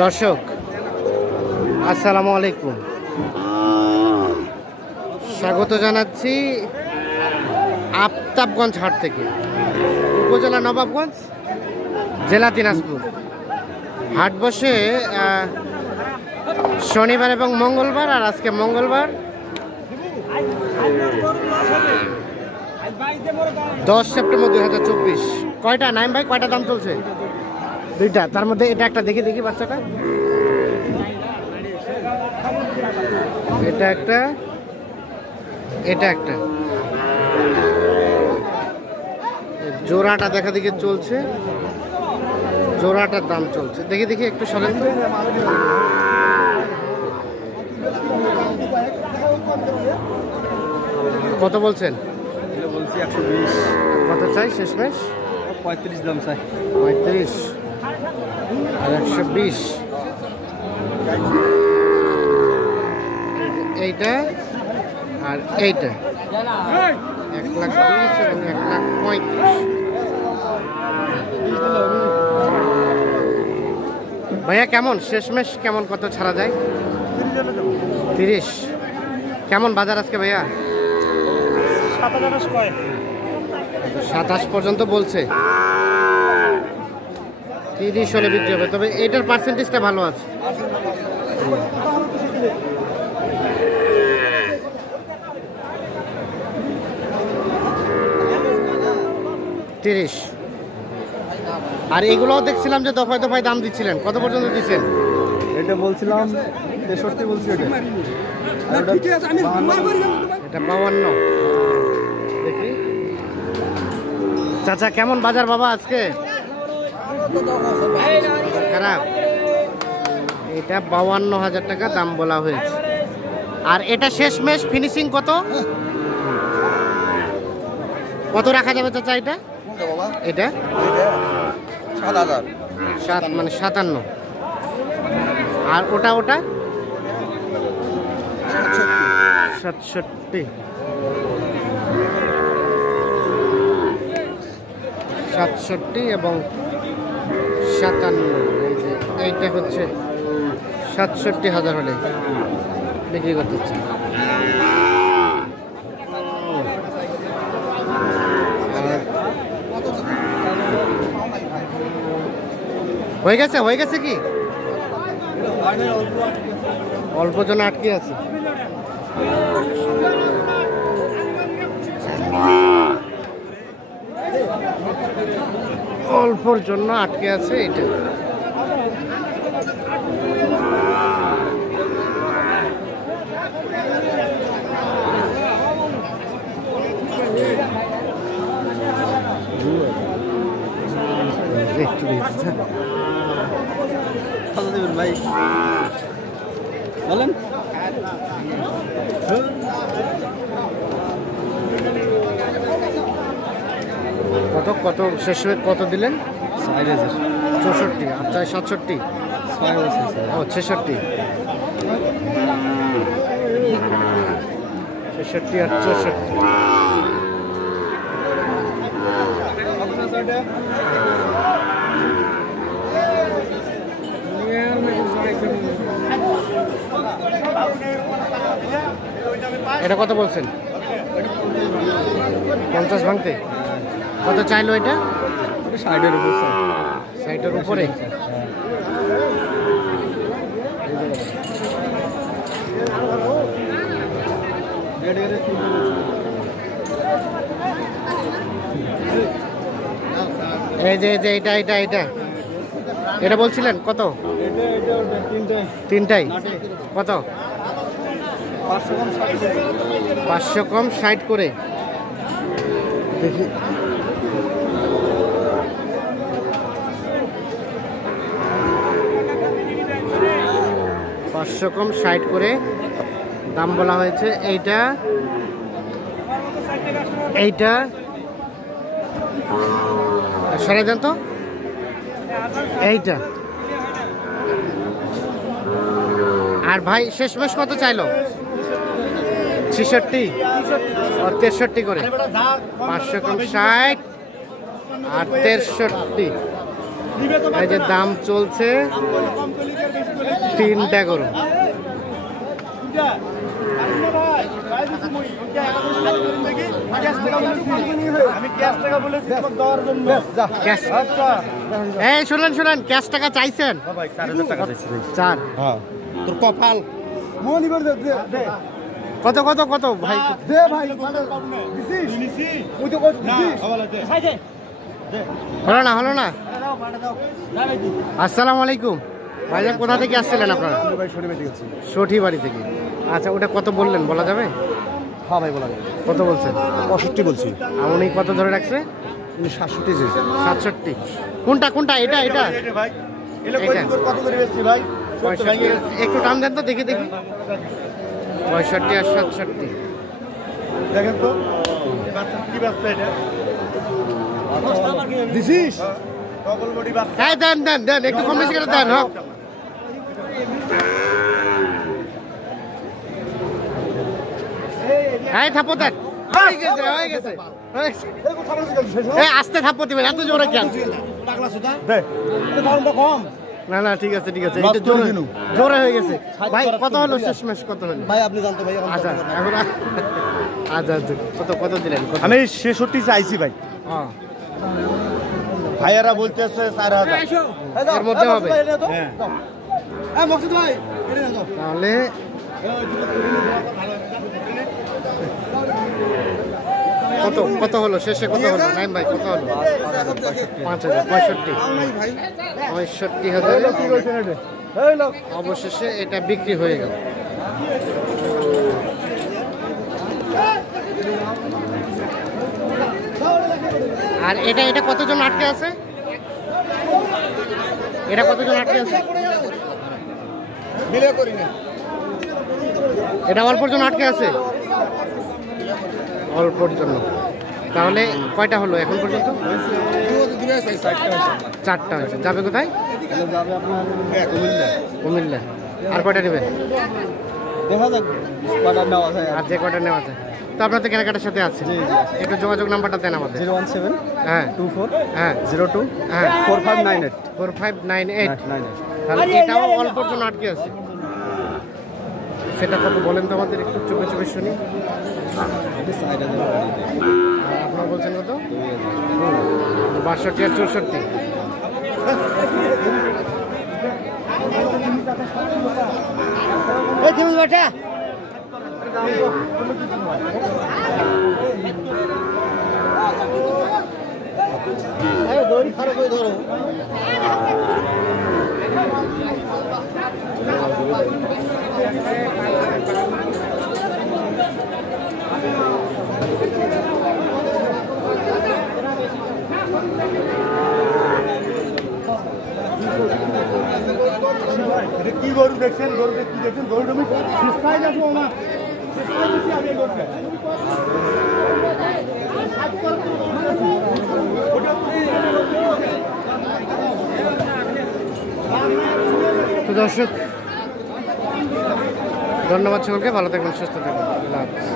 দর্শক আসসালামু আলাইকুম, স্বাগত জানাচ্ছি আফতাবগঞ্জ হাট থেকে। উপজেলা নবাবগঞ্জ, জেলা দিনাজপুর। হাট বসে শনিবার এবং মঙ্গলবার, আর আজকে মঙ্গলবার 10 সেপ্টেম্বর 2024। কয়টা নাইম ভাই, কয়টা দাম চলছে? দুইটা, তার মধ্যে এটা একটা দেখি বাচ্চাটা, এটা একটা, এটা একটা। জোড়াটা দেখা দেখি চলছে, জোড়াটার দাম চলছে। দেখি একটু সরেন তো। কত বলছেন? বলছি 120। কত চাই শেষমেশ? 35 দাম চাই। 35 আর 120। এইটা আর এইটা 1,20,000 এবং 1,35,000। ভাইয়া কেমন শেষমেশ, কেমন কত ছাড়া যায়? 30। কেমন বাজার আজকে ভাইয়া? 27 পর্যন্ত বলছে। 30 হলে বিক্রি হবে, তবে এটার পার্সেন্টেজটা ভালো আছে। তিরিশ। আর এগুলোও দেখছিলাম যে দফায় দফায় দাম দিচ্ছিলেন, কত পর্যন্ত দিচ্ছেন? এটা বলছিলাম 63 বলছি। এটা 52। দেখি চাচা কেমন বাজার বাবা আজকে? খারাপ। এটা 52,000 টাকা দাম বলা হয়েছে। আর এটা শেষমেশ ফিনিশিং কত রাখা যাবে চাচা? এটা এটা 7 মানে 57। আর ওটা 67। 67 এবং 57। এই যে এইটা হচ্ছে 67,000 হলে বিক্রি করতে হচ্ছে। হয়ে গেছে কি? অল্প জন্য আটকে আছে। অল্পর জন্য আটকে আছে এটা। একটু ভাই বলেন। কত শেষ কত দিলেন? 6000। 64। আচ্ছা 67। ও 66। 66 আর 64। এটা কত বলছেন? 50 ভাঙতে। কত চাইলো এটা? 60-এর উপর। 60-এর উপরে। এই যে এটা বলছিলেন কত? তিনটাই কত? 500 কম 60 করে। দেখি কম 60 করে দাম বলা হয়েছে। এইটা সরে দেন তো। এইটা আর ভাই শেষমেশ কত চাইলো? 66 আর 63 করে। 500 কম 60 আর 63। এই যে দাম চলছে 3টা গরু। এই শুনেন শুনেন, ক্যাশ টাকা চাইছেন? 4। তোর কপাল কত কত কত ভাই? দে ভাই, হলো না হলো না। আসসালামু আলাইকুম ভাইজান, কোথা থেকে আসছিলেন আপনারা? ভাই শরীরে গেছি। সঠি বাড়ি থেকে। আচ্ছা, ওটা কত বললেন, বলা যাবে? হ্যাঁ ভাই বলা যায়। কত বলছেন? 65 বলছি। আর উনি কত ধরে রাখছে? 67 জি। 67। কোনটা কোনটা? এটা এটা ভাই এলো কত করে বেচছি ভাই? 65। একটু দাম দেন তো দেখি দেখি। 65 আর 67 দেখেন তো কি বাচ্চা এটা দিছিস? ডবল বডি বাচ্চা। হ্যাঁ দেন দেন দেন, একটু কম বেশি করে দেন। হোক হ্যাঁ, থাপ্পো দেন। হয়ে গেছে হয়ে গেছে। এই আস্তে থাপ্পো দিবেন, এত জোরে কেন? দে এটা দামটা কম। না না ঠিক আছে ঠিক আছে, এটা জোরে জোরে হয়ে গেছে ভাই। কত হলো শেষমেশ, কত হলো? ভাই আপনি জানতো ভাই। আচ্ছা এখন আচ্ছা আচ্ছা, কত কত দিলেন? আমি 66 চাইছি ভাই। হ্যাঁ, ভাইয়ারা বলতেছে 4000। এর মধ্যে হবে। হ্যাঁ মকসুদ ভাই তাহলে কত কত হলো শেষে, কত হলো নাইম ভাই, কত হলো? 5000। 65,000 অবশেষে এটা বিক্রি হয়ে গেল। আর এটা এটা কতজন আটকে আছে? এটা কতজন আটকে আছে? এটা অল্পর জন্য আটকে আছে, অল্পর জন্য। তাহলে কয়টা হলো এখন পর্যন্ত? 4টা হয়েছে। যাবে কোথায়? যাবে আপনার কুমিল্লা। আর কয়টা নেবেন? দেখা যাক কয়টা নেওয়া যায়। আর যে কয়টা নেওয়া যায়। তো আপনার তো কেনাকাটার সাথে আছে, একটু যোগাযোগ নাম্বারটা দেন আমাদের। 017 হ্যাঁ 24 হ্যাঁ 02 হ্যাঁ 4598 4598। তাহলে এটাও অল্পর জন্য আটকে আছে। সেটা কত বলেন তো আমাদের, একটু চোখে চোখে শুনি। আপনারা বলছেন কত? 62 আর 64। কি গরু দেখছেন? গরু কি দেখছেন? গরু আমি সুস্থায় যাবো না। তো দর্শক, ধন্যবাদ সকলকে, ভালো থাকবেন, সুস্থ থাকবেন। আল্লাহ হাফেজ।